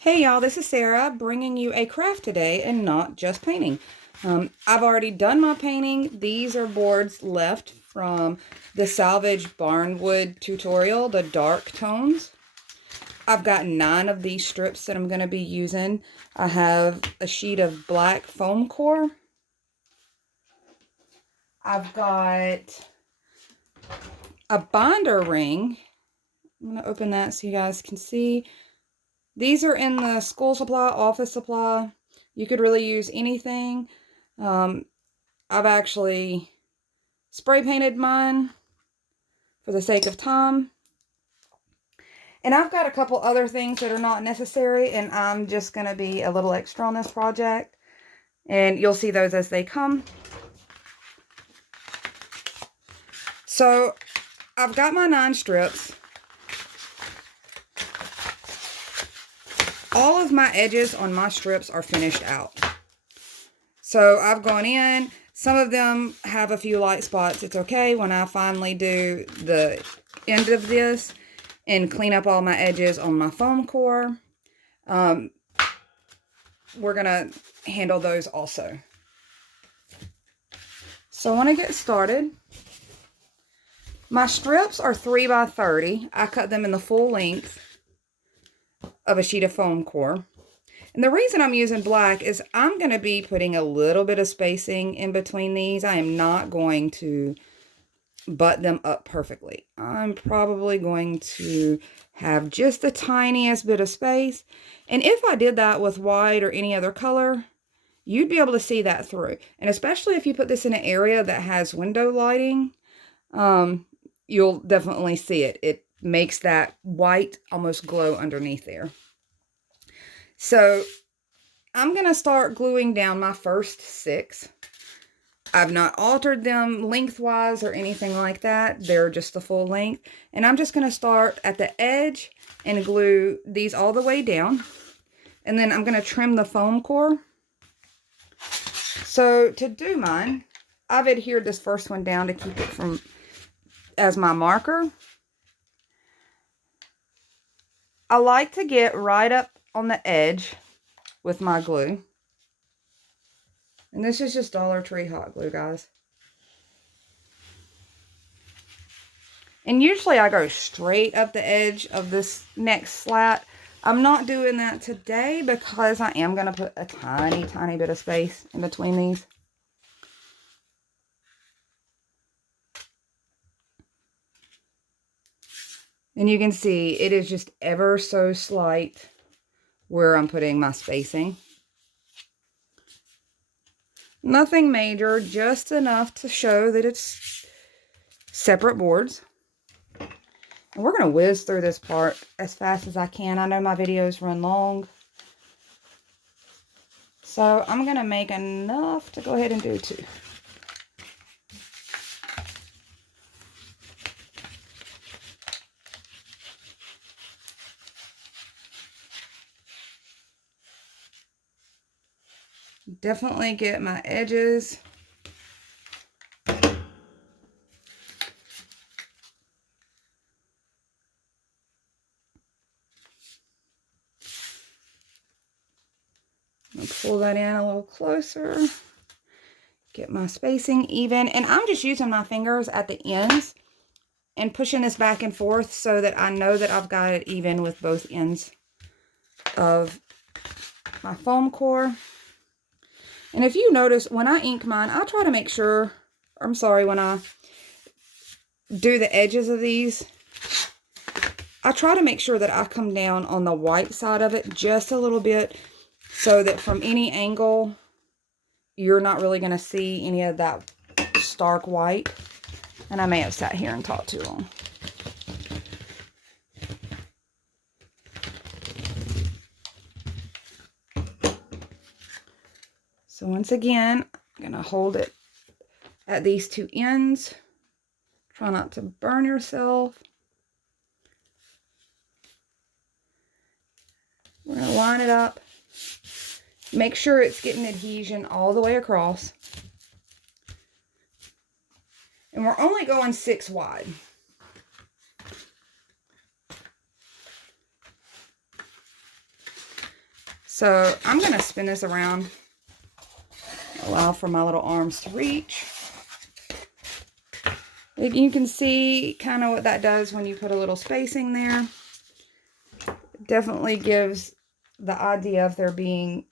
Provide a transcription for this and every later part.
Hey y'all, this is Sarah bringing you a craft today and not just painting. I've already done my painting. These are boards left from the salvage barnwood tutorial, the dark tones. I've got 9 of these strips that I'm going to be using. I have a sheet of black foam core. I've got a binder ring. I'm going to open that so you guys can see. These are in the school supply, office supply. You could really use anything. I've actually spray painted mine for the sake of time. And I've got a couple other things that are not necessary, and I'm just going to be a little extra on this project. And you'll see those as they come. So I've got my 9 strips. All of my edges on my strips are finished out. So I've gone in. Some of them have a few light spots. It's okay. When I finally do the end of this and clean up all my edges on my foam core, we're going to handle those also. So I want to get started. My strips are 3 by 30. I cut them in the full length of a sheet of foam core. And the reason I'm using black is I'm going to be putting a little bit of spacing in between these. I am not going to butt them up perfectly. I'm probably going to have just the tiniest bit of space. And if I did that with white or any other color, you'd be able to see that through. And especially if you put this in an area that has window lighting, you'll definitely see it. It makes that white almost glow underneath there. So I'm going to start gluing down my first 6. I've not altered them lengthwise or anything like that. They're just the full length. And I'm just going to start at the edge and glue these all the way down. And then I'm going to trim the foam core. So to do mine, I've adhered this first one down to keep it from as my marker. I like to get right up on the edge with my glue. And this is just Dollar Tree hot glue, guys. And usually I go straight up the edge of this next slat. I'm not doing that today because I am going to put a tiny, tiny bit of space in between these. And you can see it is just ever so slight where I'm putting my spacing. Nothing major, just enough to show that it's separate boards. And we're going to whiz through this part as fast as I can. I know my videos run long. So I'm going to make enough to go ahead and do 2. Definitely get my edges. I'll pull that in a little closer. Get my spacing even. And I'm just using my fingers at the ends and pushing this back and forth so that I know that I've got it even with both ends of my foam core. And if you notice, when I ink mine, I try to make sure, when I do the edges of these, I try to make sure that I come down on the white side of it just a little bit so that from any angle, you're not really going to see any of that stark white. And I may have sat here and talked too long. So once again, I'm going to hold it at these 2 ends. Try not to burn yourself. We're going to line it up. Make sure it's getting adhesion all the way across. And we're only going 6 wide. So I'm going to spin this around, allow for my little arms to reach. You can see kind of what that does when you put a little spacing there. It definitely gives the idea of there being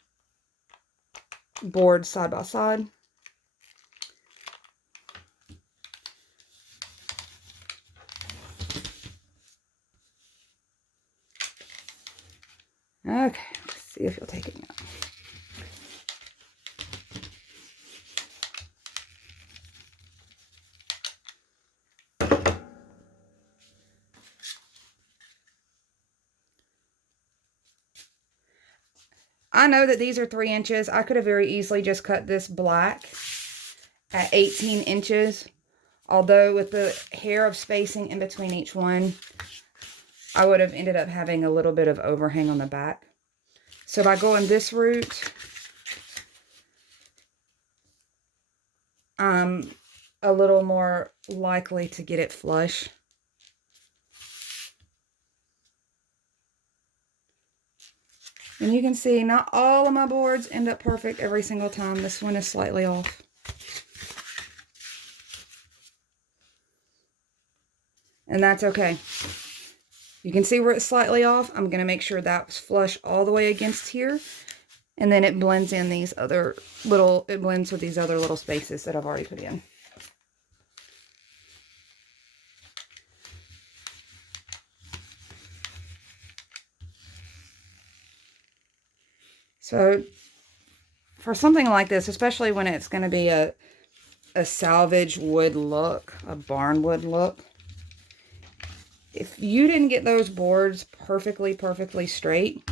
boards side by side. Okay, let's see if you'll take it now. I know that these are 3 inches. I could have very easily just cut this black at 18 inches. Although with the hair of spacing in between each one, I would have ended up having a little bit of overhang on the back. So by going this route, I'm a little more likely to get it flush. And you can see not all of my boards end up perfect every single time. This one is slightly off. And that's okay. You can see where it's slightly off. I'm going to make sure that's flush all the way against here. And then it blends in these other little, it blends with these other little spaces that I've already put in. So for something like this, especially when it's going to be a salvage wood look, a barn wood look, if you didn't get those boards perfectly straight,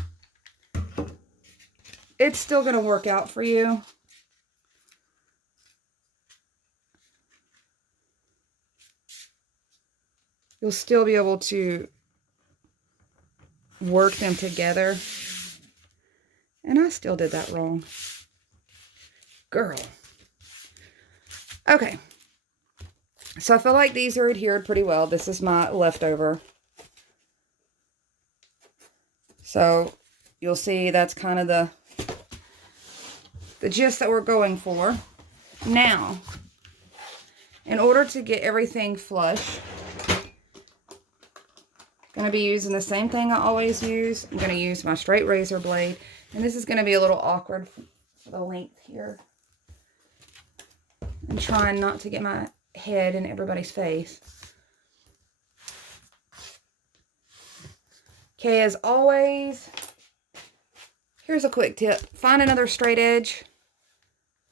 it's still going to work out for you. You'll still be able to work them together. And I still did that wrong. Girl. Okay. So I feel like these are adhered pretty well. This is my leftover. So you'll see that's kind of the gist that we're going for. Now, in order to get everything flush, I'm going to be using the same thing I always use. I'm going to use my straight razor blade. And this is going to be a little awkward for the length here. I'm trying not to get my head in everybody's face. Okay, as always, here's a quick tip. Find another straight edge.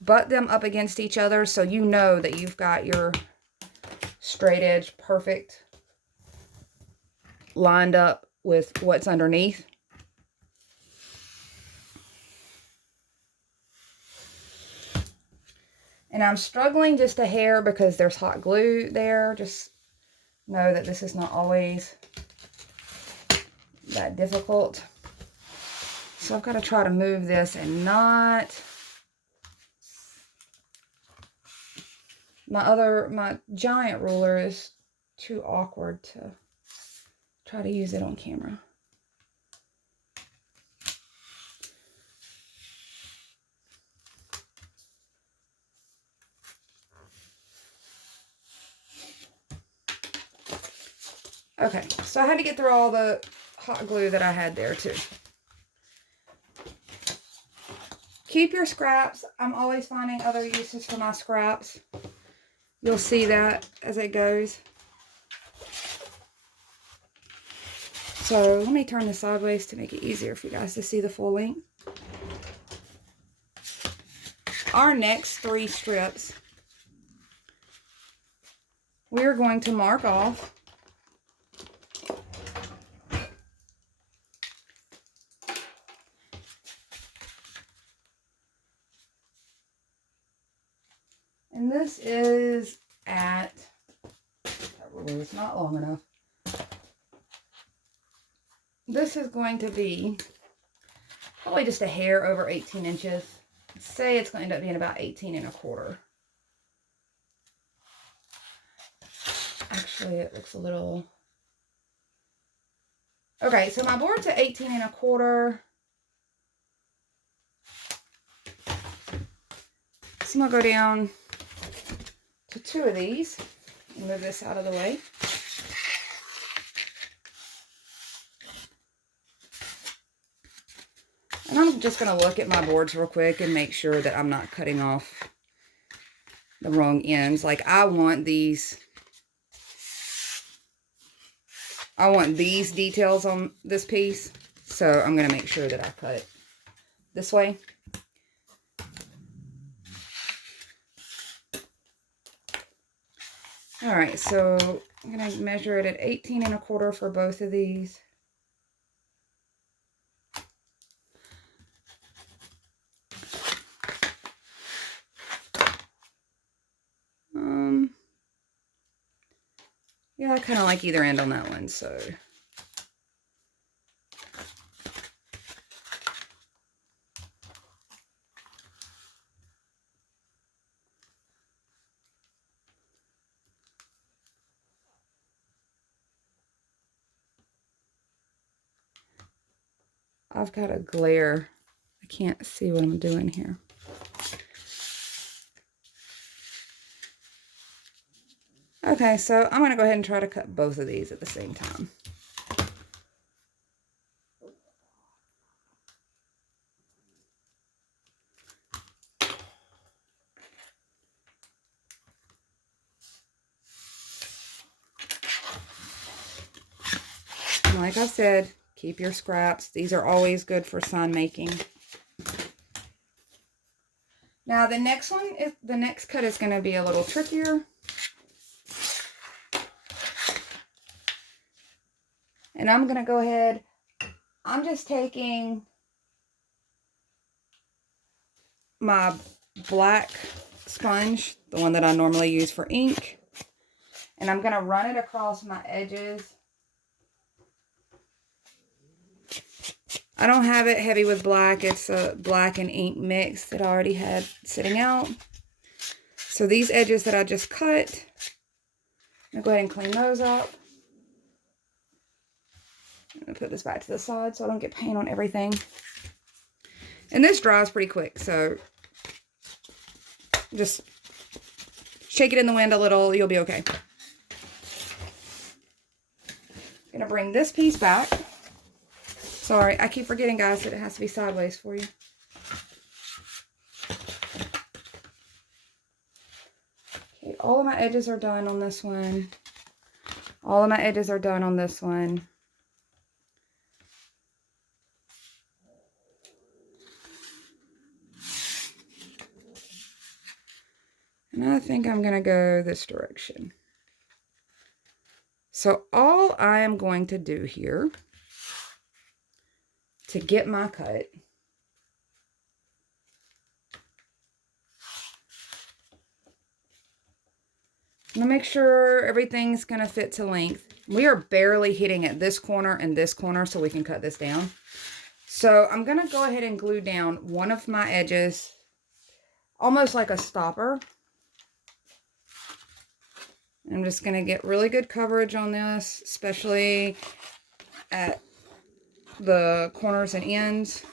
Butt them up against each other so you know that you've got your straight edge perfect lined up with what's underneath. And I'm struggling just a hair because there's hot glue there. Just know that this is not always that difficult. So I've got to try to move this and not... My giant ruler is too awkward to try to use it on camera. Okay, so I had to get through all the hot glue that I had there too. Keep your scraps. I'm always finding other uses for my scraps. You'll see that as it goes. So let me turn this sideways to make it easier for you guys to see the full length. Our next 3 strips, we're going to mark off and this is at, that ruler is not long enough. This is going to be probably just a hair over 18 inches. Say it's going to end up being about 18 1/4. Actually, it looks a little... Okay, so my board's at 18 1/4. Next, I'm going to go down to 2 of these. Move this out of the way. And I'm just going to look at my boards real quick and make sure that I'm not cutting off the wrong ends. Like, I want these details on this piece. So I'm going to make sure that I cut it this way. All right, so I'm going to measure it at 18 1/4 for both of these. Yeah, I kind of like either end on that one, so. I've got a glare. I can't see what I'm doing here. Okay, so I'm going to go ahead and try to cut both of these at the same time. And like I said, keep your scraps. These are always good for sign making. Now the next cut is going to be a little trickier. And I'm going to go ahead, I'm just taking my black sponge, the one that I normally use for ink, and I'm going to run it across my edges. I don't have it heavy with black. It's a black and ink mix that I already had sitting out. So these edges that I just cut, I'm going to go ahead and clean those up. I'm going to put this back to the side so I don't get paint on everything. And this dries pretty quick, so just shake it in the wind a little, you'll be okay. I'm going to bring this piece back. Sorry, I keep forgetting, guys, that it has to be sideways for you. Okay, all of my edges are done on this one. All of my edges are done on this one. And I think I'm going to go this direction. So all I am going to do here to get my cut I'm going to make sure everything's going to fit to length. We are barely hitting at this corner and this corner so we can cut this down. So I'm going to go ahead and glue down one of my edges, almost like a stopper. I'm just going to get really good coverage on this, especially at the corners and ends.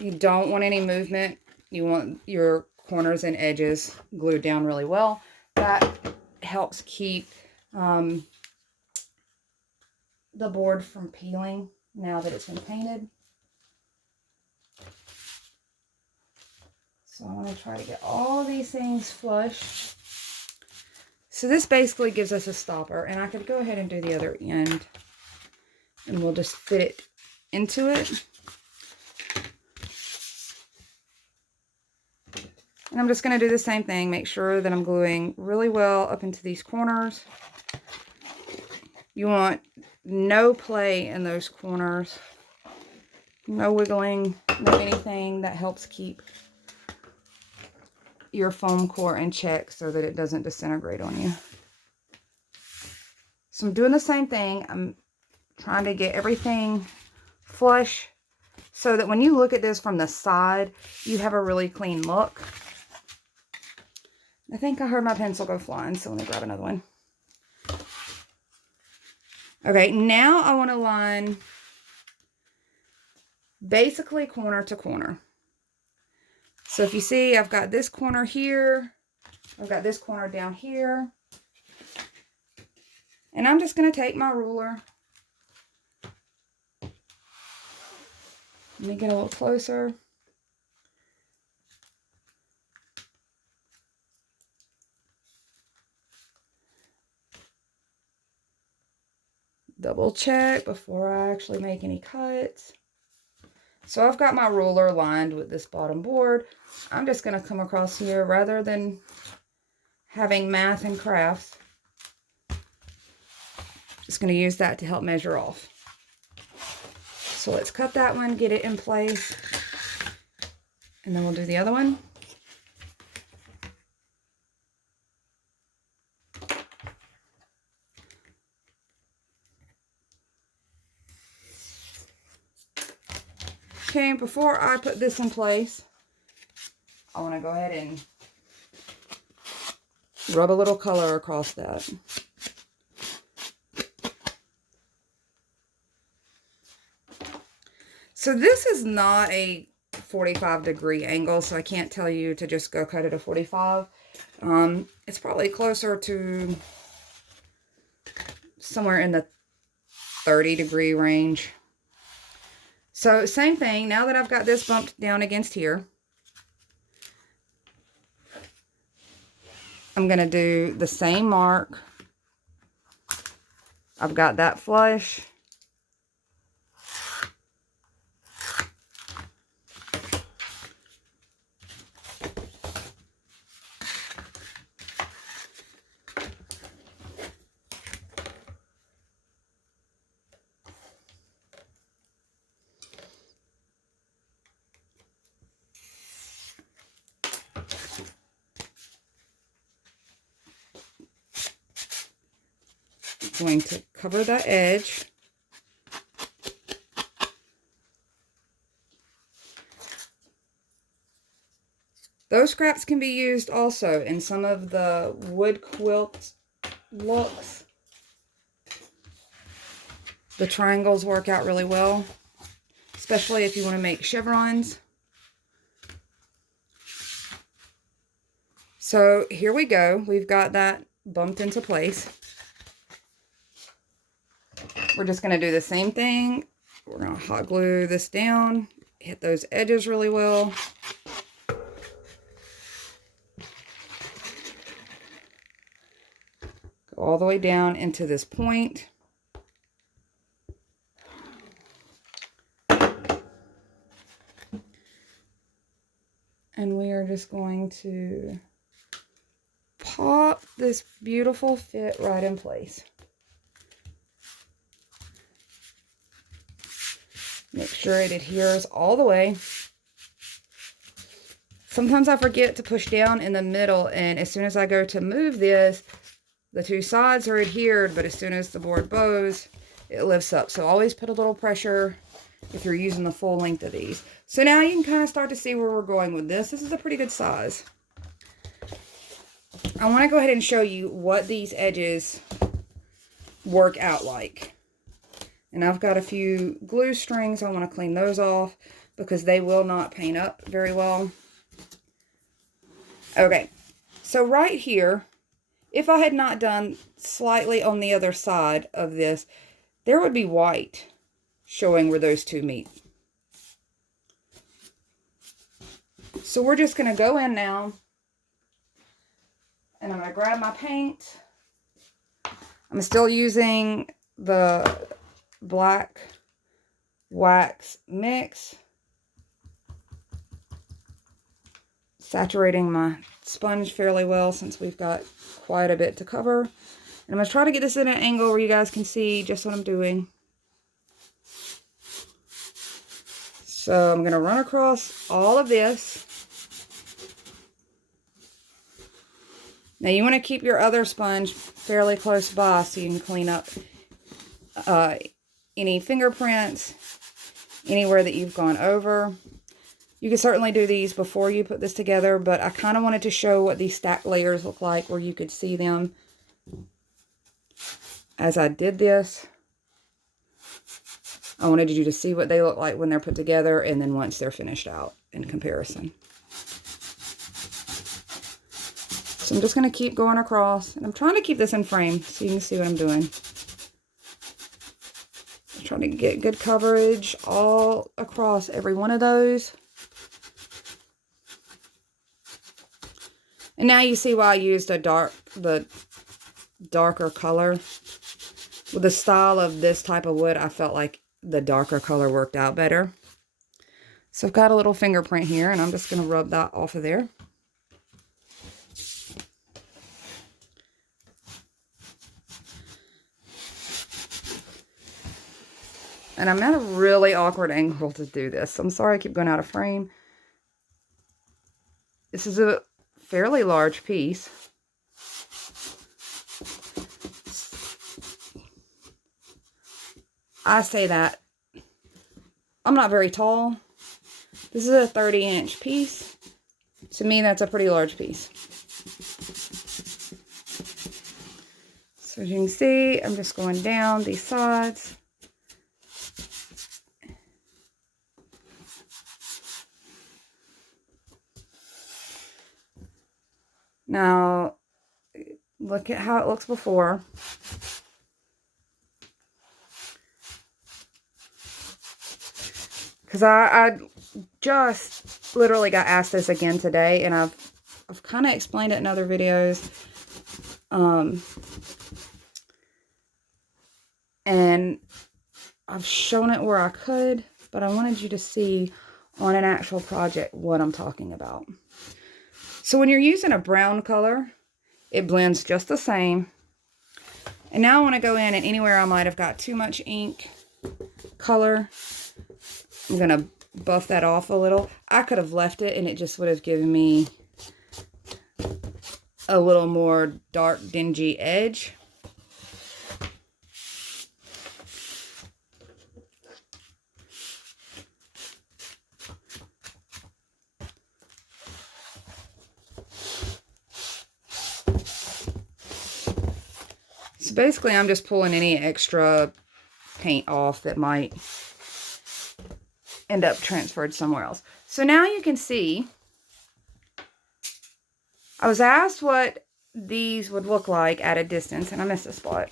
You don't want any movement. You want your corners and edges glued down really well. That helps keep the board from peeling now that it's been painted. So I want to try to get all of these things flush. So this basically gives us a stopper, and I could go ahead and do the other end, and we'll just fit it into it. And I'm just going to do the same thing, make sure that I'm gluing really well up into these corners. You want no play in those corners, no wiggling, no anything. That helps keep your foam core in check so that it doesn't disintegrate on you. So I'm doing the same thing. I'm trying to get everything flush so that when you look at this from the side, you have a really clean look. I think I heard my pencil go flying, so let me grab another one. Okay, now I want to line basically corner to corner. So if you see, I've got this corner here. I've got this corner down here. And I'm just going to take my ruler. Let me get a little closer. Double check before I actually make any cuts. So I've got my ruler lined with this bottom board. I'm just going to come across here rather than having math and crafts. Just going to use that to help measure off. So let's cut that one, get it in place, and then we'll do the other one. Okay, before I put this in place, I want to go ahead and rub a little color across that. So this is not a 45-degree angle, so I can't tell you to just go cut it at 45. It's probably closer to somewhere in the 30-degree range. So same thing, now that I've got this bumped down against here, I'm going to do the same mark. I've got that flush. Going to cover that edge. Those scraps can be used also in some of the wood quilt looks. The triangles work out really well, especially if you want to make chevrons. So here we go. We've got that bumped into place. We're just going to do the same thing. We're going to hot glue this down, hit those edges really well. Go all the way down into this point. And we are just going to pop this beautiful fit right in place. Make sure it adheres all the way. Sometimes I forget to push down in the middle, and as soon as I go to move this, the two sides are adhered, but as soon as the board bows, it lifts up. So always put a little pressure if you're using the full length of these. So now you can kind of start to see where we're going with this. This is a pretty good size. I want to go ahead and show you what these edges work out like. And I've got a few glue strings. I want to clean those off because they will not paint up very well. Okay, so right here, if I had not done slightly on the other side of this, there would be white showing where those two meet. So we're just going to go in now, and I'm going to grab my paint. I'm still using the black wax mix, saturating my sponge fairly well since we've got quite a bit to cover. And I'm going to try to get this in an angle where you guys can see just what I'm doing. So I'm going to run across all of this. Now you want to keep your other sponge fairly close by so you can clean up any fingerprints, anywhere that you've gone over. You can certainly do these before you put this together, but I kind of wanted to show what these stacked layers look like where you could see them as I did this. I wanted you to see what they look like when they're put together and then once they're finished out in comparison. So I'm just going to keep going across. And I'm trying to keep this in frame so you can see what I'm doing. I'm trying to get good coverage all across every one of those. And now you see why I used the darker color. With the style of this type of wood, I felt like the darker color worked out better. So I've got a little fingerprint here, and I'm just going to rub that off of there. And I'm at a really awkward angle to do this. So I'm sorry I keep going out of frame. This is a fairly large piece. I say that I'm not very tall. This is a 30-inch piece. To me, that's a pretty large piece. So as you can see, I'm just going down these sides. Now, look at how it looks before. Because I just literally got asked this again today, and I've kind of explained it in other videos. And I've shown it where I could, but I wanted you to see on an actual project what I'm talking about. So when you're using a brown color, it blends just the same. And now I want to go in, and anywhere I might have got too much ink color, I'm going to buff that off a little. I could have left it, and it just would have given me a little more dark, dingy edge. So basically, I'm just pulling any extra paint off that might end up transferred somewhere else. So now you can see, I was asked what these would look like at a distance, and I missed a spot.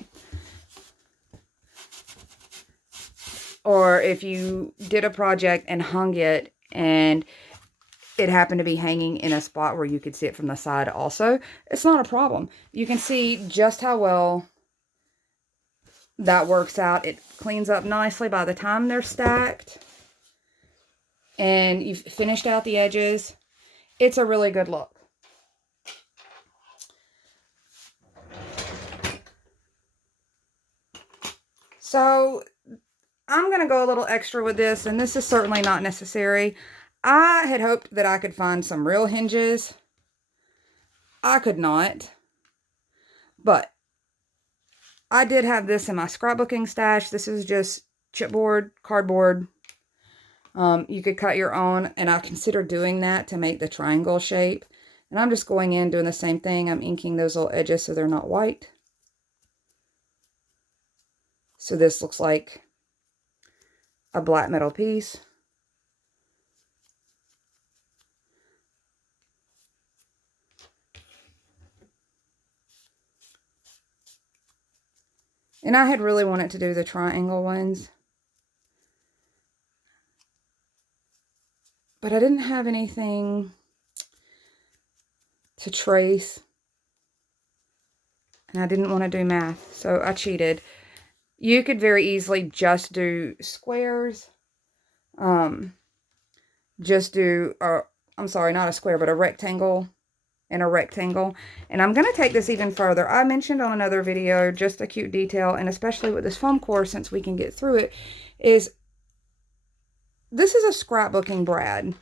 Or if you did a project and hung it, and it happened to be hanging in a spot where you could see it from the side also, it's not a problem. You can see just how well that works out. It cleans up nicely by the time they're stacked. And you've finished out the edges. It's a really good look. So I'm going to go a little extra with this, and this is certainly not necessary. I had hoped that I could find some real hinges. I could not. But I did have this in my scrapbooking stash. This is just chipboard, cardboard. You could cut your own, and I considered doing that to make the triangle shape. And I'm just going in doing the same thing. I'm inking those little edges so they're not white. So this looks like a black metal piece. And I had really wanted to do the triangle ones, but I didn't have anything to trace, and I didn't want to do math, so I cheated. You could very easily just do squares. Just do, I'm sorry, not a square, but a rectangle and a rectangle. And I'm going to take this even further. I mentioned on another video, just a cute detail, and especially with this foam core, since we can get through it, is this is a scrapbooking brad.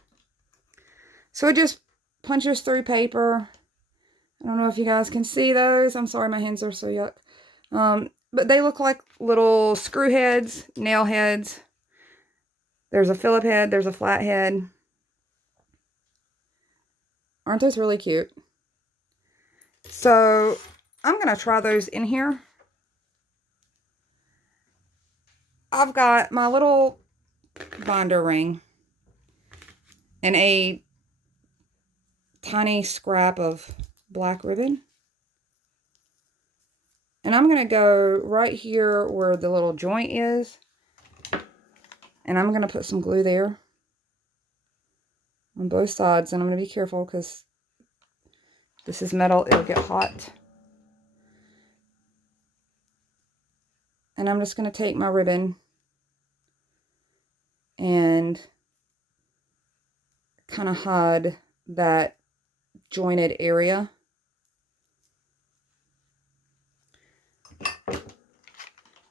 So it just punches through paper. I don't know if you guys can see those. I'm sorry, my hands are so yuck. But they look like little screw heads, nail heads. There's a Phillip head. There's a flat head. Aren't those really cute? So I'm going to try those in here. I've got my little binder ring and a tiny scrap of black ribbon. And I'm going to go right here where the little joint is. And I'm going to put some glue there on both sides. And I'm going to be careful because this is metal. It'll get hot. And I'm just going to take my ribbon and kind of hide that jointed area.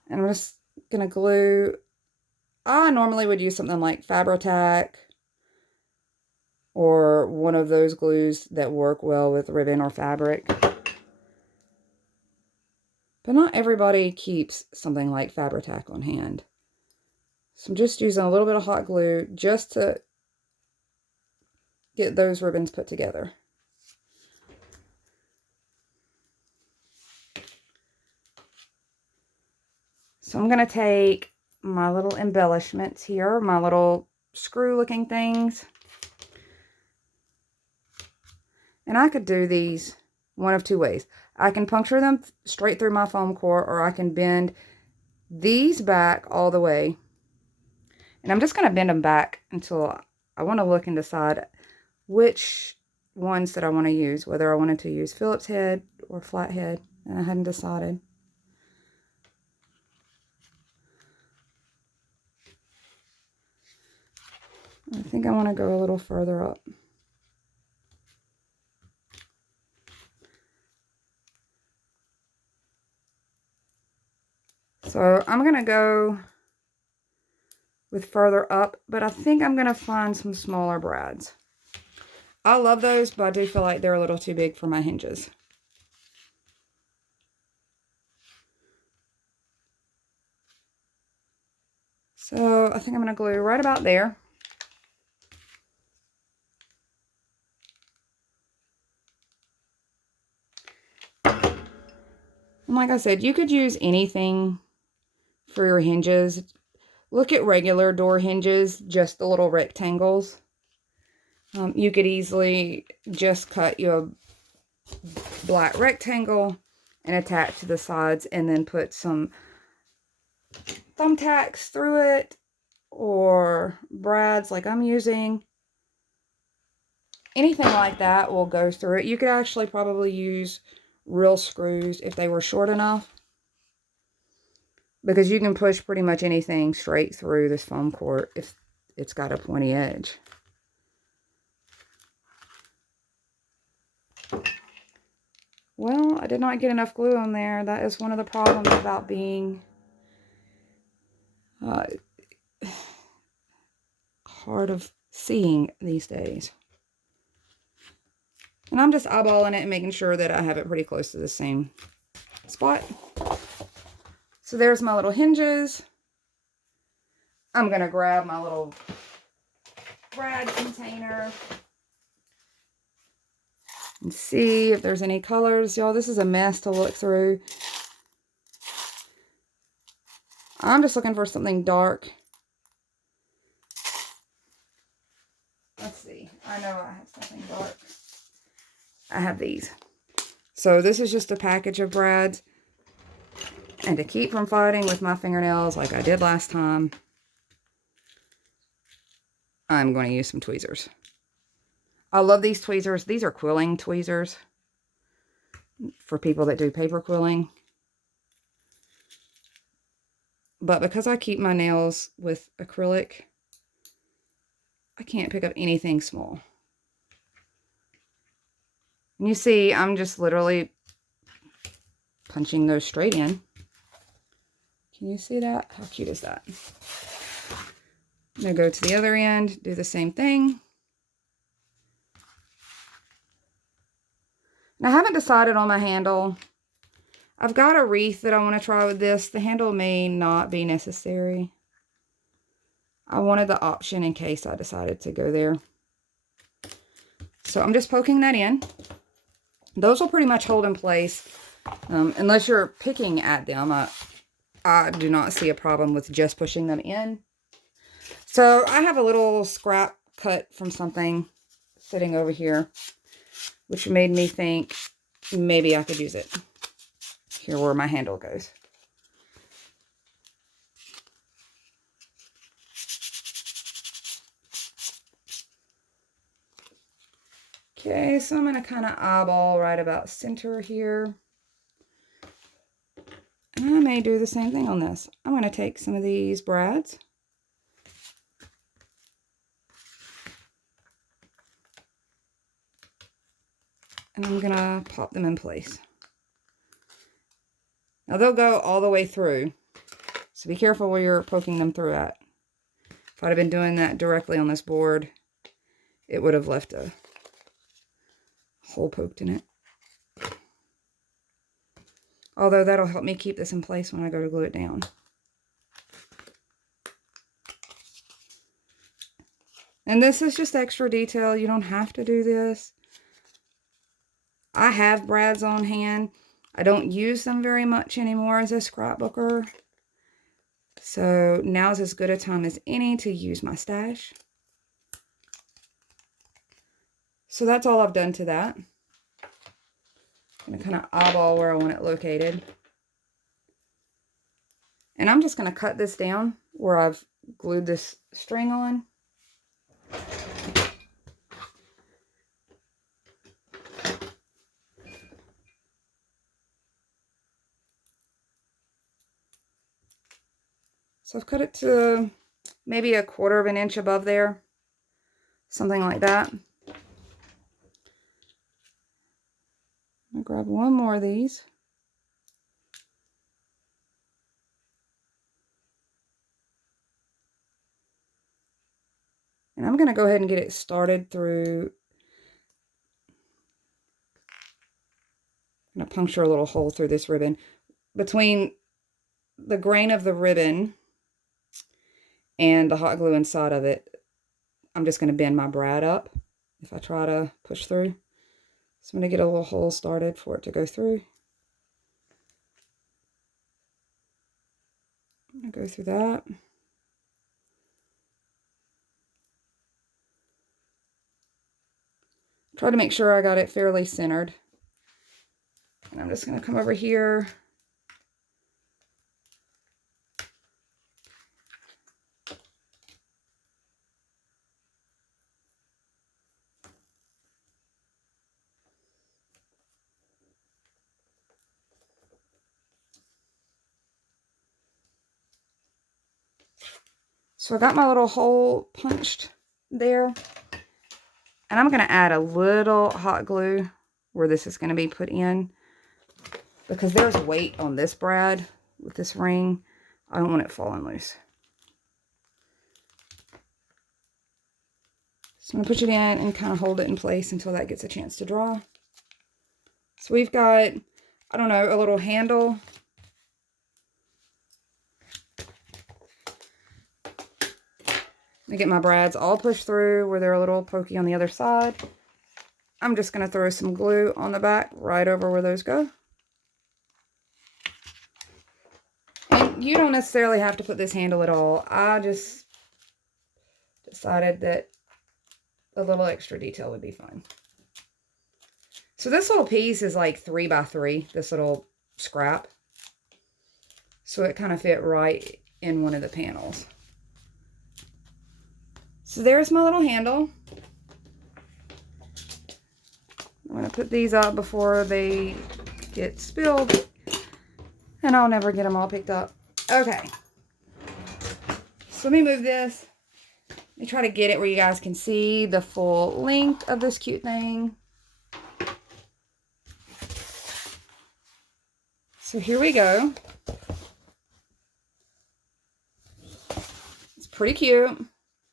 And I'm just going to glue. I normally would use something like Fabri-Tac or one of those glues that work well with ribbon or fabric. But not everybody keeps something like Fabri-Tac on hand. So I'm just using a little bit of hot glue just to get those ribbons put together. So I'm going to take my little embellishments here, my little screw looking things. And I could do these one of two ways. I can puncture them straight through my foam core, or I can bend these back all the way. And I'm just going to bend them back until I want to look and decide which ones that I want to use, whether I wanted to use Phillips head or flat head, and I hadn't decided. I think I want to go a little further up. So I'm going to go with further up, but I think I'm going to find some smaller brads. I love those, but I do feel like they're a little too big for my hinges. So I think I'm going to glue right about there. And like I said, you could use anything for your hinges. Look at regular door hinges, just the little rectangles. You could easily just cut you a black rectangle and attach to the sides, and then put some thumbtacks through it, or brads like I'm using. Anything like that will go through it. You could actually probably use real screws if they were short enough, because you can push pretty much anything straight through this foam core if it's got a pointy edge. Well, I did not get enough glue on there. That is one of the problems about being hard of seeing these days. And I'm just eyeballing it and making sure that I have it pretty close to the same spot. So there's my little hinges. I'm going to grab my little brad container and see if there's any colors. Y'all, this is a mess to look through. I'm just looking for something dark. Let's see. I know I have something dark. I have these. So this is just a package of brads. And to keep from fighting with my fingernails like I did last time, I'm going to use some tweezers. I love these tweezers. These are quilling tweezers for people that do paper quilling. But because I keep my nails with acrylic, I can't pick up anything small. And you see, I'm just literally punching those straight in. Can you see that? How cute is that? I'm going to go to the other end, do the same thing. And I haven't decided on my handle. I've got a wreath that I want to try with this. The handle may not be necessary. I wanted the option in case I decided to go there. So I'm just poking that in. Those will pretty much hold in place. Unless you're picking at them, I do not see a problem with just pushing them in. So I have a little scrap cut from something sitting over here which made me think maybe I could use it here where my handle goes. Okay, so I'm going to kind of eyeball right about center here. And I may do the same thing on this. I'm going to take some of these brads. And I'm going to pop them in place. Now they'll go all the way through. So be careful where you're poking them through at. If I'd have been doing that directly on this board, it would have left a hole poked in it. Although that'll help me keep this in place when I go to glue it down. And this is just extra detail. You don't have to do this. I have brads on hand. I don't use them very much anymore as a scrapbooker. So now's as good a time as any to use my stash. So that's all I've done to that. I'm going to kind of eyeball where I want it located. And I'm just going to cut this down where I've glued this string on. So I've cut it to maybe 1/4 of an inch above there. Something like that. I'm going to grab one more of these. And I'm going to go ahead and get it started through. I'm going to puncture a little hole through this ribbon. Between the grain of the ribbon and the hot glue inside of it, I'm just going to bend my brad up if I try to push through. So I'm going to get a little hole started for it to go through. I'm going to go through that. Try to make sure I got it fairly centered. And I'm just going to come over here. So I got my little hole punched there. And I'm going to add a little hot glue where this is going to be put in. Because there's weight on this brad with this ring. I don't want it falling loose. So I'm going to push it in and kind of hold it in place until that gets a chance to dry. So we've got, I don't know, a little handle. I get my brads all pushed through where they're a little pokey on the other side. I'm just going to throw some glue on the back right over where those go. And you don't necessarily have to put this handle at all. I just decided that a little extra detail would be fine. So this little piece is like 3 by 3, this little scrap. So it kind of fit right in one of the panels. So there's my little handle. I'm going to put these up before they get spilled. And I'll never get them all picked up. Okay. So let me move this. Let me try to get it where you guys can see the full length of this cute thing. So here we go. It's pretty cute.